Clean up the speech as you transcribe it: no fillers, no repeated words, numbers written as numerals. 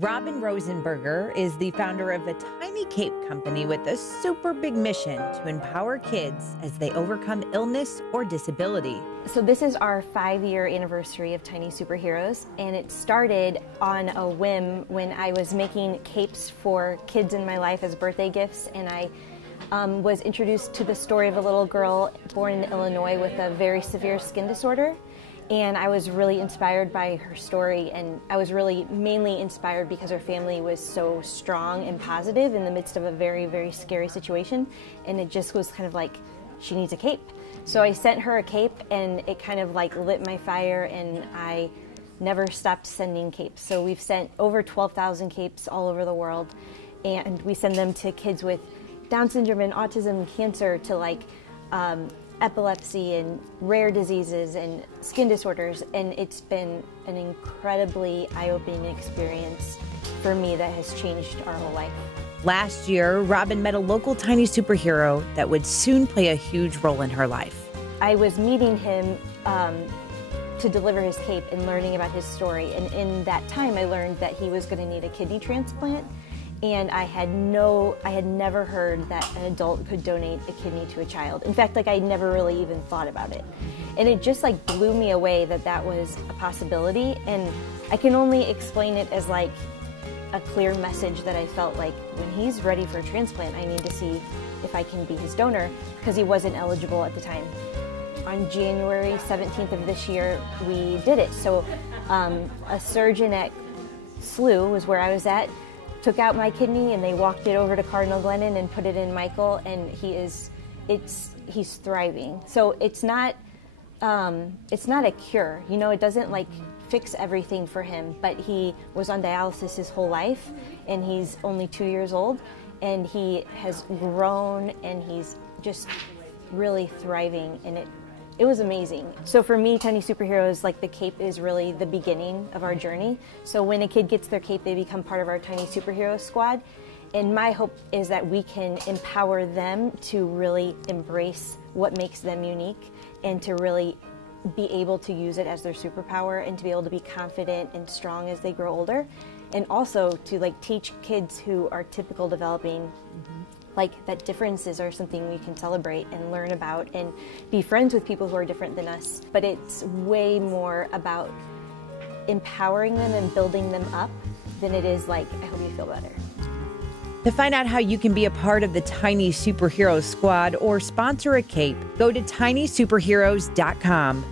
Robin Rosenberger is the founder of the Tiny Cape Company with a super big mission to empower kids as they overcome illness or disability. So this is our 5-year anniversary of Tiny Superheroes, and it started on a whim when I was making capes for kids in my life as birthday gifts, and I was introduced to the story of a little girl born in Illinois with a very severe skin disorder. And I was really inspired by her story, and I was really mainly inspired because her family was so strong and positive in the midst of a very, very scary situation. And it just was kind of like, she needs a cape. So I sent her a cape, and it kind of like lit my fire, and I never stopped sending capes. So we've sent over 12,000 capes all over the world, and we send them to kids with Down syndrome and autism and cancer, to like epilepsy and rare diseases and skin disorders, and it's been an incredibly eye-opening experience for me that has changed our whole life. Last year, Robin met a local tiny superhero that would soon play a huge role in her life. I was meeting him to deliver his cape and learning about his story, and in that time I learned that he was going to need a kidney transplant. And I had never heard that an adult could donate a kidney to a child. In fact, like I never really even thought about it. And it just like blew me away that that was a possibility. And I can only explain it as like a clear message that I felt like when he's ready for a transplant, I need to see if I can be his donor, because he wasn't eligible at the time. On January 17th of this year, we did it. So a surgeon at SLU was where I was at, took out my kidney, and they walked it over to Cardinal Glennon and put it in Michael, and he's thriving. So it's not a cure, you know, it doesn't like fix everything for him, but he was on dialysis his whole life, and he's only 2 years old, and he has grown, and he's just really thriving, and it was amazing. So for me, Tiny Superheroes, like the cape is really the beginning of our journey. So when a kid gets their cape, they become part of our Tiny Superhero squad. And my hope is that we can empower them to really embrace what makes them unique, and to really be able to use it as their superpower, and to be able to be confident and strong as they grow older. And also to like teach kids who are typical developing, like that differences are something we can celebrate and learn about, and be friends with people who are different than us. But it's way more about empowering them and building them up than it is like, I hope you feel better. To find out how you can be a part of the Tiny Superhero Squad or sponsor a cape, go to tinysuperheroes.com.